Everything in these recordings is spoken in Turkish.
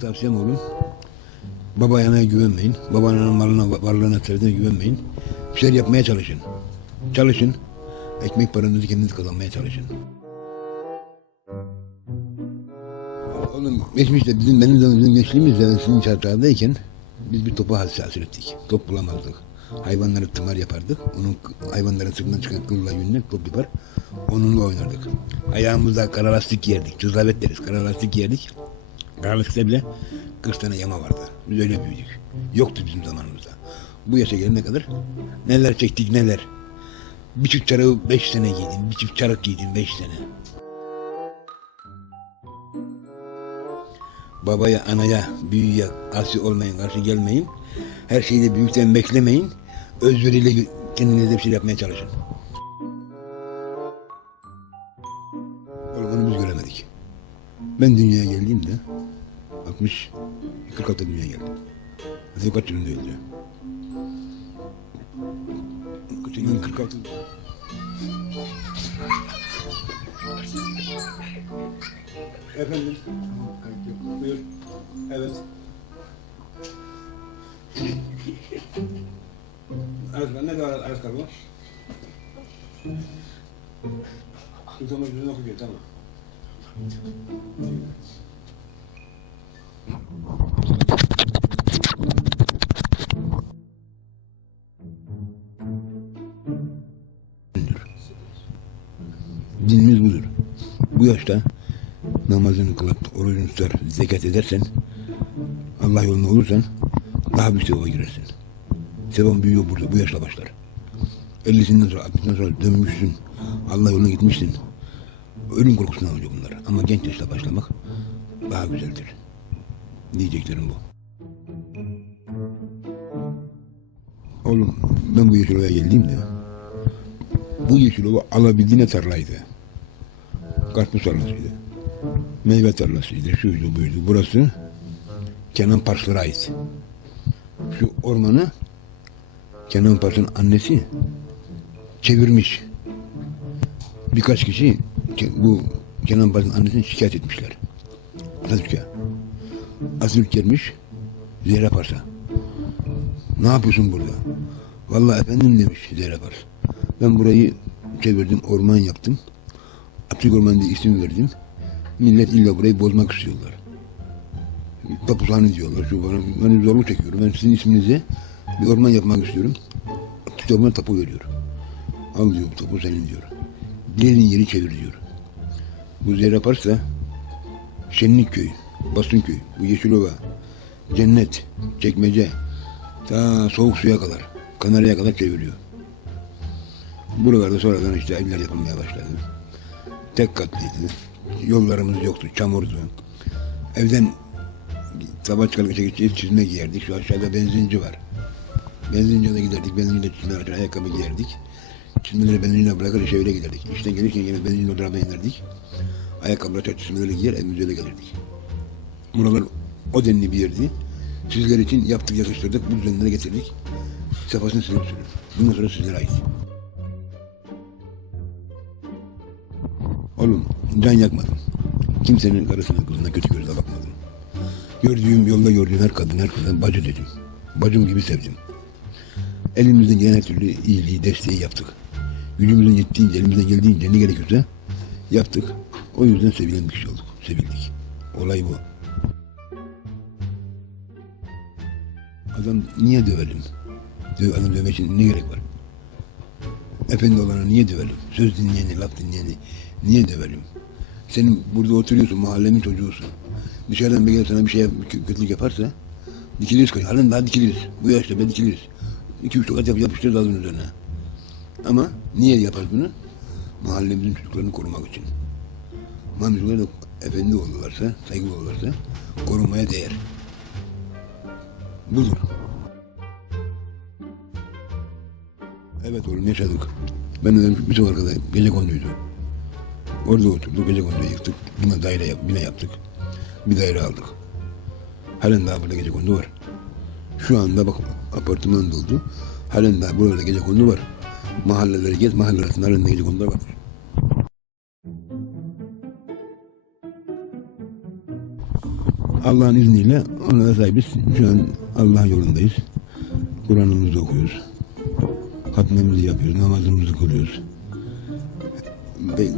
Tavsiyem oğlum. Baba güvenmeyin. Babanın malına, varlığına, servetine güvenmeyin. Bir şeyler yapmaya çalışın. Çalışın. Ekmek paranızı kendiniz kazanmaya çalışın. Oğlum geçmişte bizim benim zaman bizim gençliğimizde sizin çağrıdayken biz bir topa hasret ettik. Top bulamazdık. Hayvanları tımar yapardık. Onun hayvanların sırtından çıkan kılla yünle top yapar. Onunla oynardık. Ayağımızda kara lastik giyerdik. Cüzdavet deriz. Kara lastik giyerdik. Kara lastikte bile 40 tane yama vardı. Biz öyle büyüdük. Yoktu bizim zamanımızda. Bu yaşa gelene kadar neler çektik neler. Bir çift çarığı beş sene giydim. Bir çift çarık giydim beş sene. Babaya, anaya, büyüye asi olmayın, karşı gelmeyin. Her şeyi de büyükten beklemeyin. Özveriyle kendinize bir şey yapmaya çalışın. Biz göremedik. Ben dünyaya geldiğimde 60 46'da dünyaya geldim. Kaç yılında öldü? Kaç yılında 46 Efendim? Buyur. Evet. Aras, ne kadar Aras kargo? Sultan'ın yüzüne okuyor, tamam. Dinimiz budur. Bu yaşta namazını kılıp orucunu tutar, zekat edersen, Allah yolunda olursan daha büyük sevaba girersin. Sevabın büyüyor burada, bu yaşla başlar. 50'sinden sonra, 60'dan sonra dönmüşsün, Allah yoluna gitmişsin. Ölüm korkusundan oluyor bunlar. Ama genç yaşta başlamak daha güzeldir. Diyeceklerim bu. Oğlum ben bu Yeşilova'ya geldiğimde bu Yeşilova alabildiğine tarlaydı. Karpuz tarlasıydı. Meyve tarlasıydı. Şuydu buydu. Burası Kenan Parslar'a ait. Şu ormanı Kenan Pars'ın annesi çevirmiş. Birkaç kişi bu Kenan Pars'ın annesini şikayet etmişler. Atatürk'e. Atatürk gelmiş Zehra Pars'a. Ne yapıyorsun burada? Vallahi efendim demiş Zehra Pars. Ben burayı çevirdim, orman yaptım. Atatürk Ormanı diye isim verdim. Millet illa burayı bozmak istiyorlar. Tapushane diyorlar. Şu bana, ben zorluk çekiyorum. Ben sizin isminize bir orman yapmak istiyorum. Atatürk Ormanı tapu veriyor. Al diyor bu tapu senin diyor. Dilenin yeri çevir diyor. Bu Zehra Pars da Şenlikköy, Basınköy, bu Yeşilova, Cennet, Çekmece, ta soğuk suya kadar, Kanarya'ya kadar çeviriyor. Buralarda sonradan işte evler yapılmaya başladı. Tek katlıydı. Yollarımız yoktu, çamurdu. Evden sabah çıkarken çekici çizme giyerdik. Şu aşağıda benzinci var. Benzinciye de giderdik. Benzincide çizme açar, ayakkabı giyerdik. Çizmeleri benzincine bırakır işe giderdik. İşten gelirken yine benzincin odasına inerdik. Ayakkabıları açar, çizmeleri giyer, evimize öyle gelirdik. Buralar o denli bir yerdi. Sizler için yaptık, yakıştırdık, bu düzenlere getirdik. Sefasını silip sürün. Bundan sonra sizlere ait. Oğlum can yakmadım. Kimsenin karısına kızına kötü gözle bakmadım. Gördüğüm yolda gördüğüm her kadın her kızdan bacı dedim. Bacım gibi sevdim. Elimizden gelen her türlü iyiliği, desteği yaptık. Gücümüzün yettiğince, elimizden geldiğince ne gerekiyorsa yaptık. O yüzden sevilen bir kişi olduk. Sevildik. Olay bu. Adam niye dövelim? Döv, adam dövmek için ne gerek var? Efendi olana niye dövelim? Söz dinleyeni, laf dinleyeni niye dövelim? Senin burada oturuyorsun, mahallemin çocuğusun. Dışarıdan bir gel sana bir şey yap, kö- kötülük yaparsa dikiliriz koy. Halen daha dikiliriz. Bu yaşta ben dikiliriz. İki üç tokat yap, yapıştırırız ağzının üzerine. Ama niye yaparız bunu? Mahallemizin çocuklarını korumak için. Mahallemizin da efendi olurlarsa, saygılı olurlarsa korunmaya değer. Budur. Evet oğlum yaşadık. Ben öyle bir sefer kadar gece konduydu. Orada oturduk, gece konduyu yıktık. Bina daire yap, bina yaptık. Bir daire aldık. Halen daha burada gece kondu var. Şu anda bak apartman doldu. Halen daha burada gece kondu var. Mahalleleri gez, mahalle arasında halen de gece kondular var. Allah'ın izniyle ona da sahibiz. Şu an Allah'ın yolundayız. Kur'an'ımızı okuyoruz. Hatmemizi yapıyoruz, namazımızı kılıyoruz.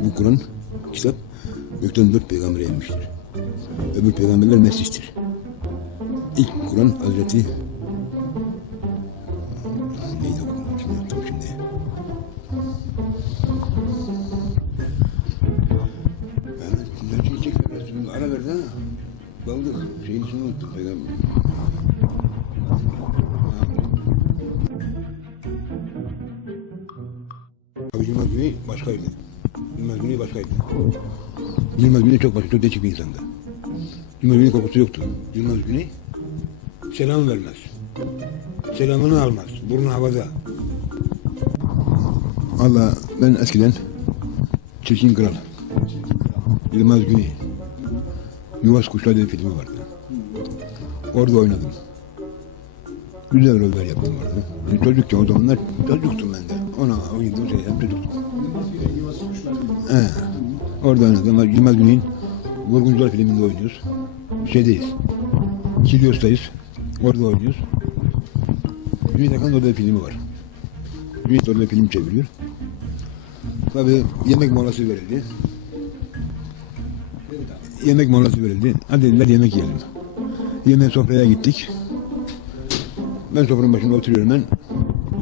Bu Kur'an kitap gökten dört peygambere inmiştir. Öbür peygamberler Mesih'tir. İlk Kur'an Hazreti Yılmaz Güney başkaydı. Yılmaz Güney başkaydı. Yılmaz Güney çok başka, çok değişik bir insandı. Yılmaz Güney korkusu yoktu. Yılmaz Güney selam vermez. Selamını almaz. Burnu havada. Allah ben eskiden Çirkin Kral Yılmaz Güney Yuvas Kuşlar diye filmi vardı. Orada oynadım. Güzel roller yaptım orada. Çocukken o zamanlar çocuktum ben de. Ona oynadım şey çocuktum. He. Orada oynadım. Yılmaz Güney'in Vurguncular filminde oynuyoruz. Şeydeyiz. Kilyos'tayız. Orada oynuyoruz. Cüneyt Akın orada filmi var. Cüneyt orada film çeviriyor. Tabii yemek molası verildi. Yemek molası verildi. Hadi dediler yemek yiyelim. Yemeğe sofraya gittik. Ben sofranın başında oturuyorum ben.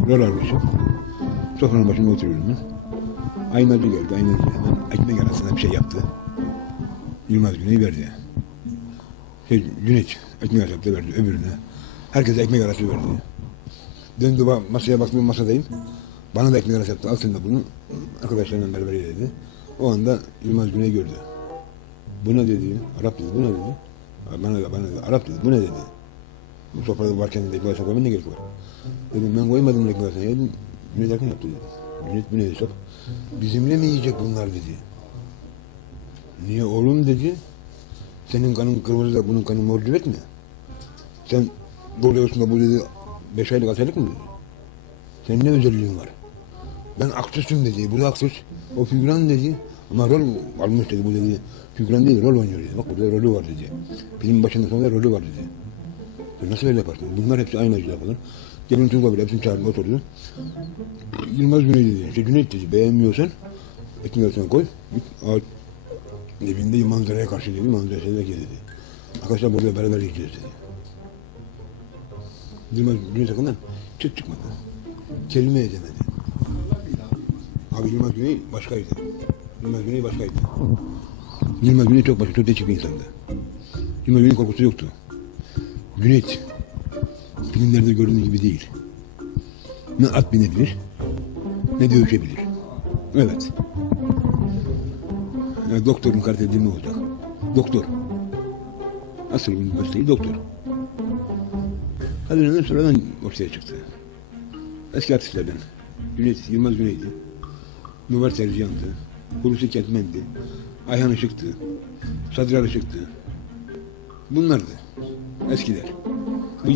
Rol armışım. Sofranın başında oturuyorum ben. Aynacı geldi. Aynacı hemen ekmek arasında bir şey yaptı. Yılmaz Güney verdi. Şey, Cüneyt ekmek arası yaptı verdi öbürüne. Herkese ekmek arası verdi. Döndü masaya baktım masadayım. Bana da ekmek arası yaptı. Al sen de bunu. Arkadaşlarımla beraber dedi. O anda Yılmaz Güney gördü. Bu ne dedi? Arap dedi. Bu ne dedi? Bana da bana da Arap dedi. Bu ne dedi? Bu sofrada varken de ekmek arası koymaya ne gerek var? Dedim ben koymadım ekmek arasına. Yedim. Cüneyt Akın yaptı dedi. Cüneyt dedi? Sok. Bizimle mi yiyecek bunlar dedi. Niye oğlum dedi. Senin kanın kırmızı da bunun kanı mor mi? Sen doğuyorsun da bu dedi beş aylık asaylık mı dedi. Senin ne özelliğin var? Ben aktüsüm dedi. Bu da aktüs. O figüran dedi. Ama rol almış dedi bu dedi. Figüran değil rol oynuyor dedi. Bak burada rolü var dedi. Film başında sonunda rolü var dedi. Nasıl öyle yaparsın? Bunlar hepsi aynı acılar falan. Gelin Tunga bile hepsini çağırdı oturdu. Yılmaz Güney dedi. İşte Cüneyt dedi. Beğenmiyorsan ekmek arasına koy. Git ağaç dibinde manzaraya karşı dedi. Manzaraya seyrek dedi. Arkadaşlar burada beraber yiyeceğiz dedi. Yılmaz Güney sakından çıt çıkmadı. Kelime edemedi. Abi Yılmaz Güney başkaydı. Yılmaz Güney başkaydı. Yılmaz Güney çok başka, çok değişik bir insandı. Yılmaz Güney korkusu yoktu. Cüneyt, filmlerde gördüğün gibi değil. Ne at binebilir, ne dövüşebilir. Evet. Yani doktorun karakteri ne olacak? Doktor. Asıl bunun mesleği doktor. Kadının sonradan ortaya çıktı. Eski artistlerden. Cüneyt, Yılmaz Güney'di. Nubar Tercihan'dı. Hulusi Ketmen'di. Ayhan Işık'tı. Sadri Işık'tı. Bunlardı. Eskiler. Bu,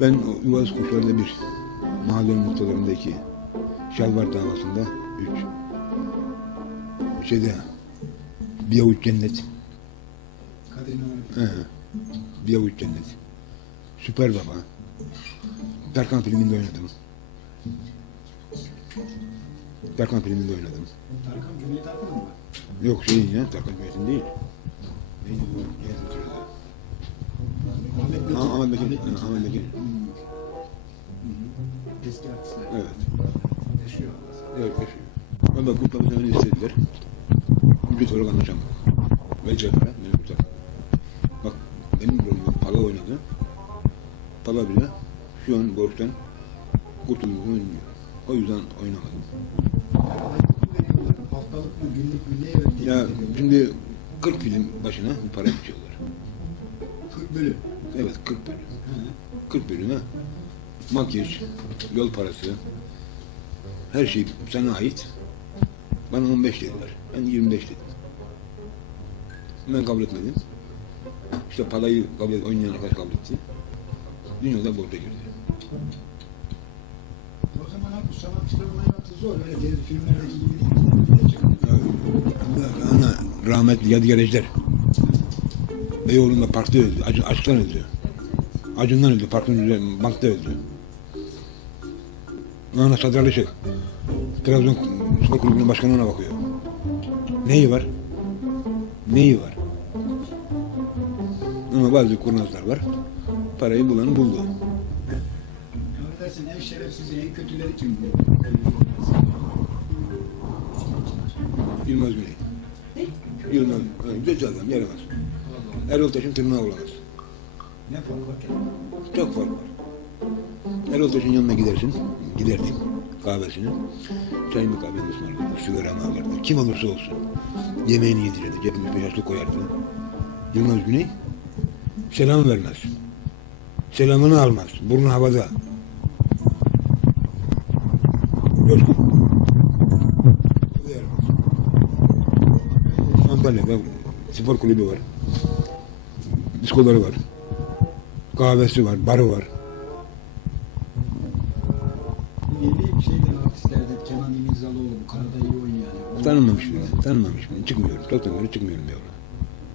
ben Yuvaz Kuşlar'da bir mahallenin noktalarındaki Şalvar davasında üç. Şeyde bir avuç cennet. He. Bir avuç cennet. Süper Baba. Tarkan filminde oynadım. Tarkan filminde oynadım. Tarkan Cüneyt Arkın mı? Yok şeyin ya, Tarkan Cüneyt'in değil. Hı. Hı. Eski artistler. Evet. Yaşıyor. Evet, yaşıyor. Ama kutlamasını istediler. Ücret olarak anlaşamadık. Vece para, beni kurtar. Bak, benim rolümü Pala oynadı. Pala bile şu an borçtan kurtulmuş oynuyor. O yüzden oynamadım. Haftalık mı, günlük mü, neye Ya şimdi 40 film başına para biçiyorlar. 40 bölüm. Evet 40 bölüm. Hı. 40 bölüme makyaj, yol parası, her şey sana ait. Bana 15 dediler. Ben 25 dedim. Ben kabul etmedim. İşte palayı kabul et, oynayan arkadaş kabul etti. Dünyada borca girdi. O zaman abi sanatçıların hayatı zor. Öyle diğer filmlerdeki gibi değil. Ana rahmetli Yadigar Ejder. Beyoğlu'nda parkta öldü. Acı, açlıktan öldü. Acından öldü. Parkın üzerinde, bankta öldü. Ana Sadralı Şeyh. Trabzon Spor Kulübü'nün başkanına bakıyor. Neyi var? Neyi var? Ama bazı kurnazlar var. Parayı bulanı buldu. Affedersin en şerefsiz, en kötüleri kim bu? Yılmaz Güney. Yılmaz. Güzel adam, yaramaz. Erol Taş'ın tırnağı olamaz. Ne fark var ki? Çok fark var. Erol Taş'ın yanına gidersin, gidersin kahvesine. Çay mı kahve mi ısmarlardı, sigara mı alırdı. Kim olursa olsun. Yemeğini yedirirdi, cebine bir yaşlı koyardı. Yılmaz Güney selam vermez. Selamını almaz. Burnu havada. Coşkun. Antalya'da spor kulübü var. Diskoları var. Kahvesi var, barı var. Yeni şeyden artistlerden Kenan İmirzalıoğlu bu karada iyi oynuyor yani. Tanınmamış bile, tanınmamış bile. Çıkmıyorum. Çoktan beri çıkmıyorum Beyoğlu'na.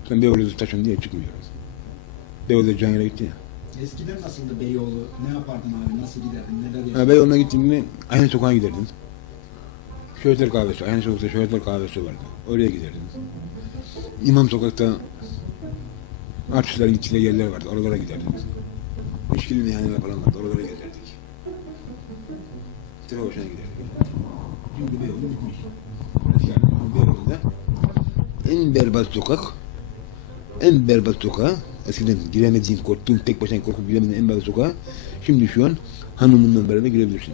Sen Beyoğlu'da taşın diye çıkmıyorum. Beyoğlu'da Canyar'a gitti ya. Eskiden nasıldı Beyoğlu? Ne yapardın abi? Nasıl giderdin? Neler Ha, yapardın? Beyoğlu'na gittiğimde aynı sokağa giderdim. Şöhretler kahvesi, aynı sokakta Şöhretler kahvesi vardı. Oraya giderdim. İmam sokakta artistlerin gittikleri yerler vardı. Oralara giderdim. İşkili meyhaneler falan vardı. Oralara gezerdik. Sıra hoşuna giderdik. Şimdi Beyoğlu bitmiş. Yani Beyoğlu'nda en berbat sokak, en berbat sokağa, eskiden giremediğin, korktuğun, tek başına korkup giremediğin en berbat sokağa, şimdi şu an hanımınla beraber girebilirsin.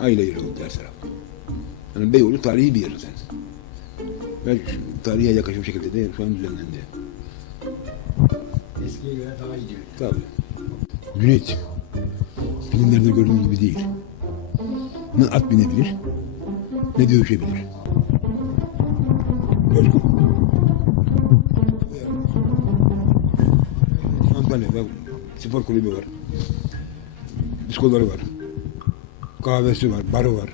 Aile yeri oldu her taraf. Yani Beyoğlu tarihi bir yer zaten. Şu- tarihe bir şekilde de şu an düzenlendi. Eskiye göre daha iyi. Tabii. Cüneyt, filmlerde gördüğün gibi değil. Ne at binebilir, ne dövüşebilir. Coşkun. Antalya'da spor kulübü var. Diskoları var. Kahvesi var, barı var.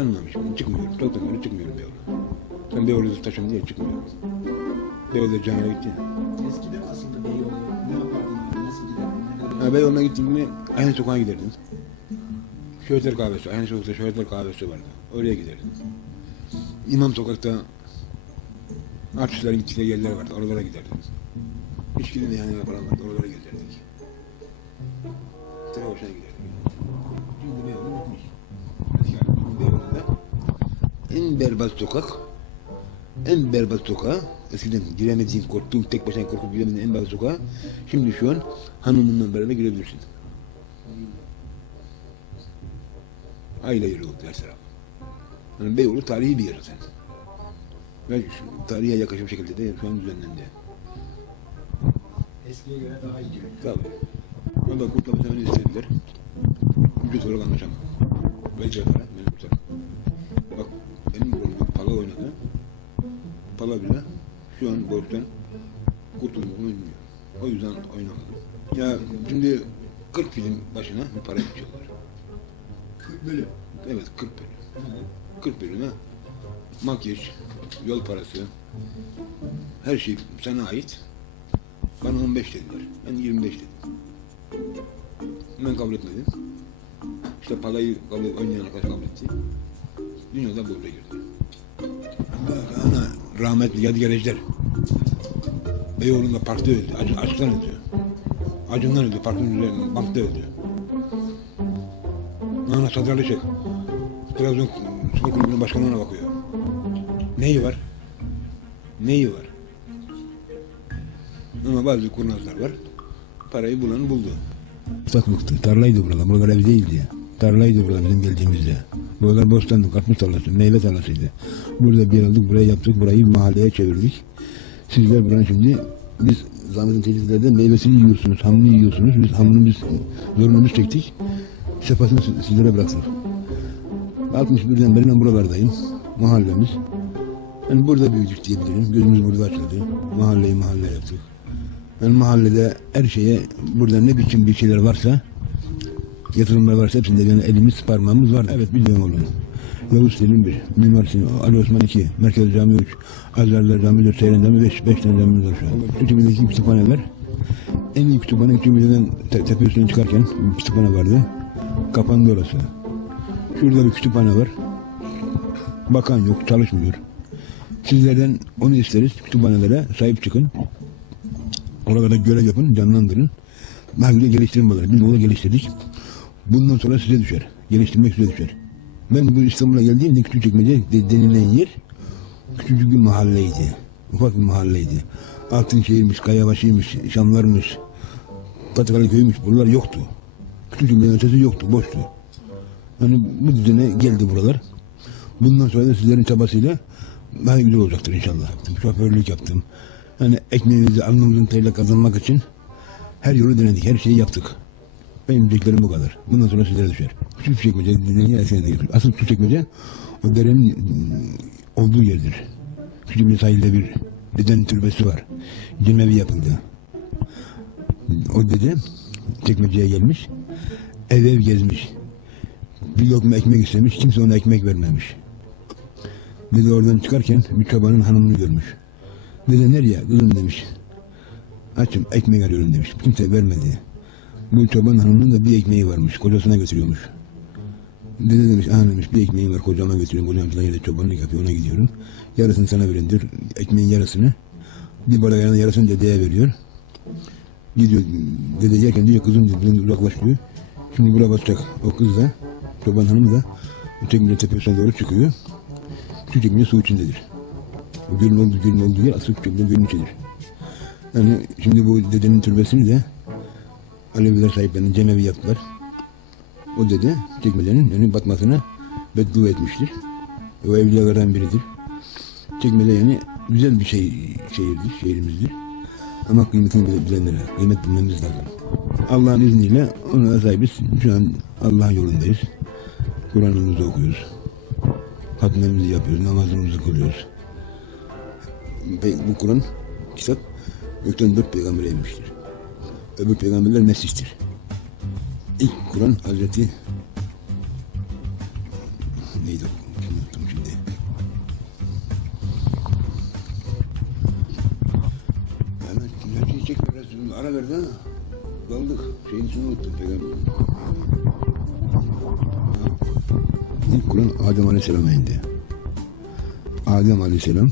Tanınmamış bile. Çıkmıyorum, çoktan beri çıkmıyorum Beyoğlu'na. Sen Beyoğlu'da taşın diye çıkmıyorum. Beyoğlu'da Canyar'a gitti ya. Eskiden nasıldı Beyoğlu? Ne yapardın? Nasıl giderdin? Ha, Beyoğlu'na gittiğimde aynı sokağa giderdim. Şöhretler kahvesi, aynı sokakta Şöhretler kahvesi vardı. Oraya giderdim. İmam sokakta artistlerin gittikleri yerler vardı. Oralara giderdim. İçkili meyhaneler falan vardı. En berbat sokak, en berbat sokağa, eskiden giremediğin, korktuğun, tek başına korkup giremediğin en berbat sokağa, şimdi şu an hanımınla beraber girebilirsin. Aile yeri oldu her taraf. Yani Beyoğlu tarihi bir yer zaten. Ve tarihe bir şekilde de şu an düzenlendi. Eskiye göre daha iyi diyor. Tabii. Valla kurtla temeli istediler. Ücret olarak anlaşamam. Kurtarım. Bak benim rolümde pala oynadı. Pala bile şu an borçtan kurtulduğunu bilmiyor. O yüzden oynamadım. Ya şimdi 40 film başına bir para içiyorlar. 40 bölüm. Evet 40 bölüm. 40 bölüme makyaj, yol parası, her şey sana ait. Bana 15 dediler. Ben 25 dedim. Ben kabul etmedim. İşte palayı kabul, oynayan arkadaş kabul etti. Dünyada borca girdi. Bak ana rahmetli Yadigar Ejder. Beyoğlu'nda parkta öldü. Acı, açlıktan öldü. Acından öldü. Parkın üzerinde, bankta öldü. Ana Sadralı Şeyh. Trabzon Spor Kulübü'nün başkanına bakıyor. Neyi var? Neyi var? Ama bazı kurnazlar var. Parayı bulanı buldu. Ufaklıktı. Tarlaydı buralar. Buralar ev değildi ya. Tarlaydı buralar bizim geldiğimizde. Buralar bostandı. Karpuz tarlası. Meyve tarlasıydı. Burada bir aldık. Buraya yaptık. Burayı mahalleye çevirdik. Sizler buranın şimdi biz zahmetin teyzelerde meyvesini yiyorsunuz. Hamını yiyorsunuz. Biz hamını biz zorunu biz çektik. Sefasını siz- sizlere bıraktık. 61'den beri ben buralardayım. Mahallemiz. Yani burada büyüdük diyebilirim. Gözümüz burada açıldı. Mahalleyi mahalle yaptık. Yani mahallede her şeye burada ne biçim bir şeyler varsa yatırımlar varsa hepsinde yani elimiz parmağımız var. Evet biliyorum oğlum. Yavuz Selim 1, Mimar Sinan, Ali Osman 2, Merkez Cami 3, Azerler Cami 4, Seyran Cami 5, 5 tane camimiz var şu an. Kütüphanedeki kütüphaneler, en iyi kütüphane Kütüphane'den te tepe üstüne çıkarken bir kütüphane vardı. Kapandı orası. Şurada bir kütüphane var. Bakan yok, çalışmıyor. Sizlerden onu isteriz. Kütüphanelere sahip çıkın. Oralarda görev yapın, canlandırın. Güzel geliştirin bunları. Biz bunu geliştirdik. Bundan sonra size düşer. Geliştirmek size düşer. Ben bu İstanbul'a geldiğimde Küçükçekmece de- denilen yer küçücük bir mahalleydi. Ufak bir mahalleydi. Altınşehir'miş, Kayabaşı'ymış, Şamlar'mış, Patikalı köyümüş buralar yoktu. Küçükçekmece'nin ötesi yoktu, boştu. Yani bu düzene geldi buralar. Bundan sonra da sizlerin çabasıyla daha güzel olacaktır inşallah. Şoförlük yaptım. Yani ekmeğimizi alnımızın teriyle kazanmak için her yolu denedik, her şeyi yaptık. Benim diyeceklerim bu kadar. Bundan sonra sizlere düşer. Küçük çekmece, dediğin yer sene değil. Asıl küçük çekmece o derenin mm, olduğu yerdir. Küçük bir sahilde bir deden türbesi var. Cemevi yapıldı. O dede çekmeceye gelmiş. Ev ev gezmiş. Bir lokma ekmek istemiş. Kimse ona ekmek vermemiş. Dede oradan çıkarken bir çobanın hanımını görmüş. Dede nereye? Kızım demiş. Açım ekmek arıyorum demiş. Kimse vermedi. Bu çoban hanımın da bir ekmeği varmış. Kocasına götürüyormuş. Dede demiş, aha demiş bir ekmeğim var kocama götürüyorum. Kocam falan yerde çobanlık yapıyor ona gidiyorum. Yarısını sana verin. Ekmeğin yarısını. Bir bardak yarısını, dedeye veriyor. Gidiyor dede yerken diyor kızım diyor uzaklaş. Şimdi buraya basacak. O kız da çoban hanım da Tekmile tepesine doğru çıkıyor. Küçük Tekmile su içindedir. O gölün olduğu, gölün olduğu yer asıl Tekmile gölün içidir. Yani şimdi bu dedenin türbesini de Aleviler sahiplerinin cemevi yaptılar. O dede çekmecenin yani batmasına beddua etmiştir. O evliyalardan biridir. Çekmece yani güzel bir şey şehirdir, şehrimizdir. Ama kıymetini bile- bilenlere kıymet bilmemiz lazım. Allah'ın izniyle ona sahibiz. Şu an Allah'ın yolundayız. Kur'an'ımızı okuyoruz. Hatmelerimizi yapıyoruz, namazımızı kılıyoruz. Bu Kur'an kitap gökten dört peygambere inmiştir. Öbür peygamberler Mesih'tir. İlk Kur'an Hazreti neydi o? Unuttum şimdi. Hemen Hacı çek ara verdi ha. Daldık. Şeyin ismini unuttum peygamber. İlk Kur'an Adem Aleyhisselam'a indi. Adem Aleyhisselam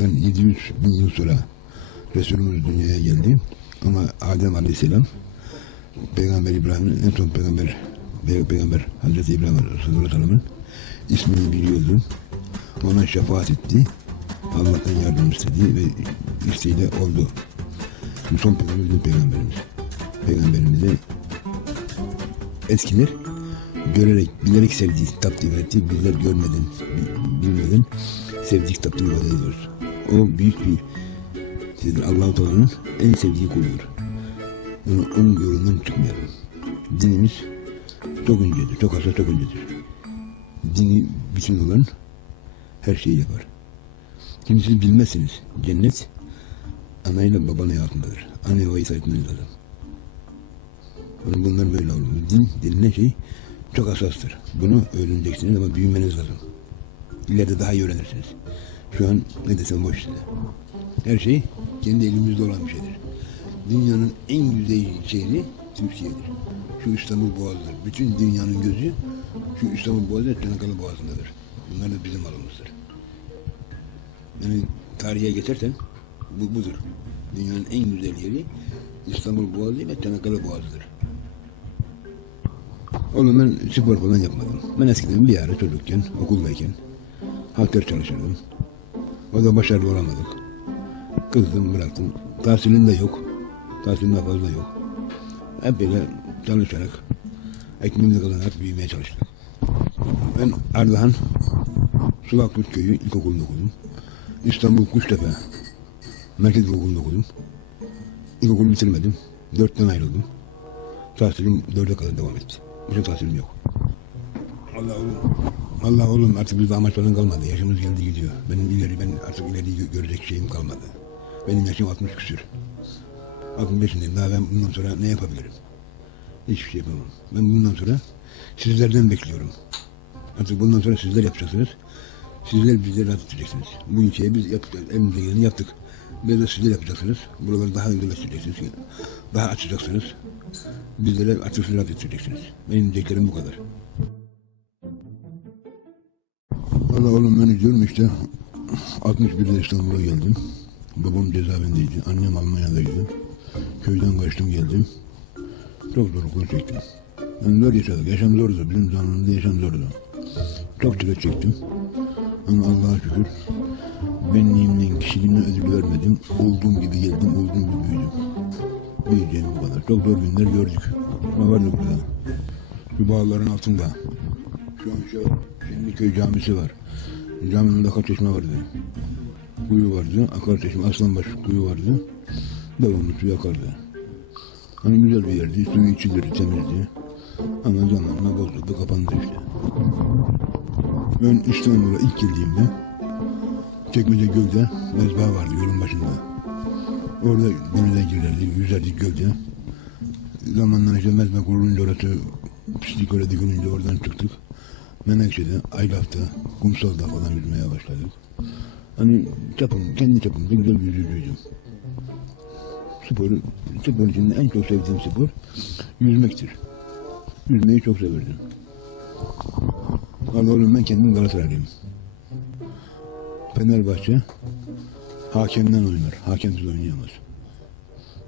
ben 700 bin yıl sonra Resulümüz dünyaya geldi. Ama Adem Aleyhisselam Peygamber İbrahim'in en son peygamber Pey- peygamber Hazreti İbrahim Aleyhisselam'ın ismini biliyordu. Ona şefaat etti. Allah'tan yardım istedi ve isteğiyle oldu. Şimdi son peygamber bizim peygamberimiz. Peygamberimize eskiler görerek, bilerek sevdiği takdir etti. Bizler görmeden, bi- bilmeden sevdik takdir ediyoruz. O büyük bir sizin Allah-u Teala'nın en sevdiği kuludur. Yani onun yolundan çıkmayalım. Dinimiz çok incedir, çok hassas, çok incedir. Dini bütün olan her şeyi yapar. Şimdi siz bilmezsiniz. Cennet anayla babanın altındadır. Anne babayı sahip etmeniz lazım. Yani bunlar böyle olur. Din denilen şey çok hassastır. Bunu öğreneceksiniz ama büyümeniz lazım. İleride daha iyi öğrenirsiniz. Şu an ne desem boş size. Her şey kendi elimizde olan bir şeydir. Dünyanın en güzel şehri Türkiye'dir. Şu İstanbul Boğazı'dır. Bütün dünyanın gözü şu İstanbul Boğazı Çanakkale Boğazı'ndadır. Bunlar da bizim malımızdır. Yani tarihe geçersen bu budur. Dünyanın en güzel yeri İstanbul Boğazı ve Çanakkale Boğazı'dır. Oğlum ben spor falan yapmadım. Ben eskiden bir ara çocukken, okuldayken halter çalışırdım. O da başarılı olamadık. Kızdım bıraktım. Tahsilim de yok. Tahsilim de fazla yok. Hep böyle çalışarak, ekmeğimizi kazanarak büyümeye çalıştık. Ben Ardahan, Sulaklık Köyü ilkokulunda okudum. İstanbul Kuştepe Merkez İlkokulu'nda okudum. İlkokulu bitirmedim. Dörtten ayrıldım. Tahsilim dörde kadar devam etti. Başka tahsilim yok. Allah oğlum. Allah oğlum artık bizde amaç falan kalmadı. Yaşımız geldi gidiyor. Benim ileri ben artık ileri gö- görecek şeyim kalmadı. Benim yaşım 60 küsür. 65'indeyim. Daha ben bundan sonra ne yapabilirim? Hiçbir şey yapamam. Ben bundan sonra sizlerden bekliyorum. Artık bundan sonra sizler yapacaksınız. Sizler bizleri rahat edeceksiniz. Bu ülkeye biz yaptık, elimizde geleni yaptık. Biraz da sizler yapacaksınız. Buraları daha güzelleştireceksiniz. Daha açacaksınız. Bizlere artık siz rahat edeceksiniz. Benim diyeceklerim bu kadar. Valla oğlum ben diyorum işte 61'de İstanbul'a geldim. Babam cezaevindeydi. Annem Almanya'daydı. Köyden kaçtım geldim. Çok zorluklar çektim. Ben zor yaşadık. Yaşam zordu. Bizim zamanımızda yaşam zordu. Çok çile çektim. Ama Allah'a şükür benliğimden, kişiliğimden ödül vermedim. Olduğum gibi geldim, olduğum gibi büyüdüm. Büyüyeceğim bu kadar. Çok zor günler gördük. Ama vardı burada. Şu bağların altında. Şu an şu Şenliköy camisi var. Caminin önünde kaç çeşme vardı. Kuyu vardı, akar çeşme, aslanbaş kuyu vardı. Devamlı suyu akardı. Hani güzel bir yerdi, suyu içilir, temizdi. Ama zamanla bozuldu, kapandı işte. Ben İstanbul'a ilk geldiğimde Çekmece Göl'de mezba vardı yolun başında. Orada denize girerdik, yüzerdik gölde. Zamanla işte mezba kurulunca orası pislik öyle dikilunca oradan çıktık. Menekşe'de, Aylaf'ta, Kumsal'da falan yüzmeye başladık. Hani çapım, kendi çapımda güzel bir yüzücüydüm. Sporu, spor içinde en çok sevdiğim spor yüzmektir. Yüzmeyi çok severdim. Valla oğlum ben kendim Galatasaraylıyım. Fenerbahçe hakemden oynar. Hakemsiz oynayamaz.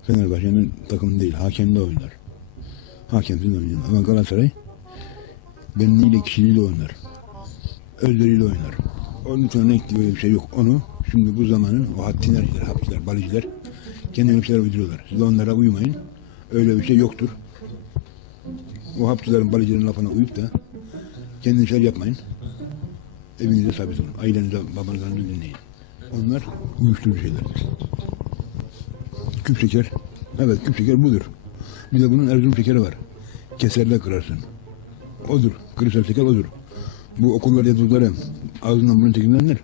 Fenerbahçe'nin takımı değil, hakemde oynar. Hakemsiz oynayamaz. Ama Galatasaray benliğiyle, kişiliğiyle oynar. Özleriyle oynar. Onun için renkli böyle bir şey yok. Onu şimdi bu zamanın o hattinerciler, hapçılar, balıcılar kendi bir şeyler uyduruyorlar. Siz onlara uymayın. Öyle bir şey yoktur. O hapçıların, balıcıların lafına uyup da kendi işler yapmayın. Evinize sabit olun. Ailenize, babanızdan dinleyin. Onlar uyuşturucu şeyler. Küp şeker. Evet küp şeker budur. Bir de bunun Erzurum şekeri var. Keserle kırarsın. Odur. Kristal şeker odur. Bu okullarda yazdıkları ağzından bunu çekilenler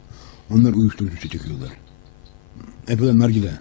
onlar uyuşturucu çekiyorlar. Hep öyle nargile.